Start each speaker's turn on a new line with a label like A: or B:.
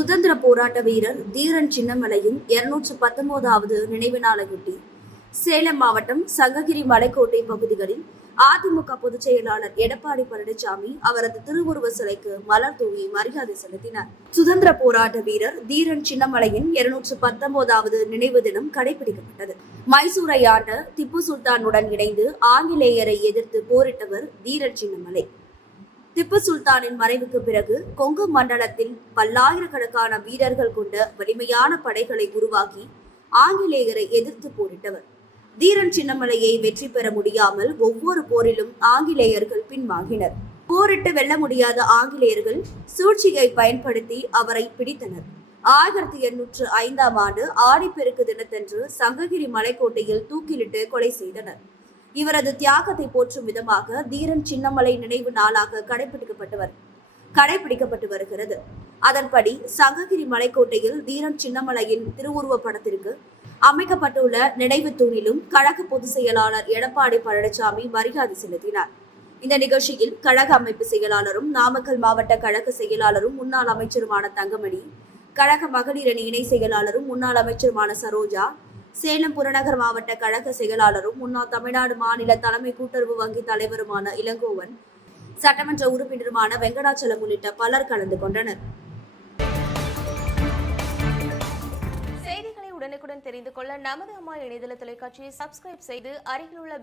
A: சுதந்திர போராட்ட வீரர் தீரன் சின்னமலையின் இருநூற்று பத்தொன்பதாவது நினைவு நாளையொட்டி சேலம் மாவட்டம் சங்ககிரி மலைக்கோட்டை பகுதிகளில் அதிமுக பொதுச் செயலாளர் எடப்பாடி பழனிசாமி அவரது திருவுருவ சிலைக்கு மலர் தூவி மரியாதை செலுத்தினார். சுதந்திர போராட்ட வீரர் தீரன் சின்னமலையின் இருநூற்று பத்தொன்பதாவது நினைவு தினம் கடைபிடிக்கப்பட்டது. மைசூரை ஆண்ட திப்பு சுல்தானுடன் இணைந்து ஆங்கிலேயரை எதிர்த்து போரிட்டவர் தீரன் சின்னமலை. திப்பு சுல்தானின் மறைவுக்கு பிறகு கொங்கு மண்டலத்தில் பல்லாயிரக்கணக்கான வீரர்கள் கொண்ட வலிமையான படைகளை உருவாக்கி ஆங்கிலேயரை எதிர்த்து போரிட்டவர். தீரன் சின்னமலையை வெற்றி பெற முடியாமல் ஒவ்வொரு போரிலும் ஆங்கிலேயர்கள் பின்வாங்கினர். போரிட்டு வெல்ல முடியாத ஆங்கிலேயர்கள் சூழ்ச்சியை பயன்படுத்தி அவரை பிடித்தனர். ஆயிரத்தி எண்ணூற்று ஐந்தாம் ஆண்டு ஆடிப்பெருக்கு தினத்தன்று சங்ககிரி மலைக்கோட்டையில் தூக்கிலிட்டு கொலை செய்தனர். இவரது தியாகத்தை போற்றும் விதமாக தீரன் சின்னமலை நினைவு நாளாக கடைபிடிக்கப்பட்டவர் கடைபிடிக்கப்பட்டு வருகிறது. அதன்படி சங்ககிரி மலைக்கோட்டையில் தீரன் சின்னமலையின் திருவுருவப் படத்திற்கு அமைக்கப்பட்டுள்ள நினைவு தூணிலும் கழக பொதுச் செயலாளர் எடப்பாடி பழனிசாமி மரியாதை செலுத்தினார். இந்த நிகழ்ச்சியில் கழக அமைப்பு செயலாளரும் நாமக்கல் மாவட்ட கழக செயலாளரும் முன்னாள் அமைச்சருமான தங்கமணி கழக மகளிர் அணி இணை செயலாளரும் முன்னாள் அமைச்சருமான சரோஜா சேலம் புறநகர் மாவட்ட கழக செயலாளரும் முன்னாள் தமிழ்நாடு மாநில தலைமை கூட்டுறவு வங்கி தலைவருமான இளங்கோவன் சட்டமன்ற உறுப்பினருமான வெங்கடாச்சலம் உள்ளிட்ட பலர் கலந்து கொண்டனர்.
B: செய்திகளை உடனுக்குடன் தெரிந்து கொள்ள நமது அம்மா இணையதள தொலைக்காட்சியை சப்ஸ்கிரைப் செய்து அருகில் உள்ள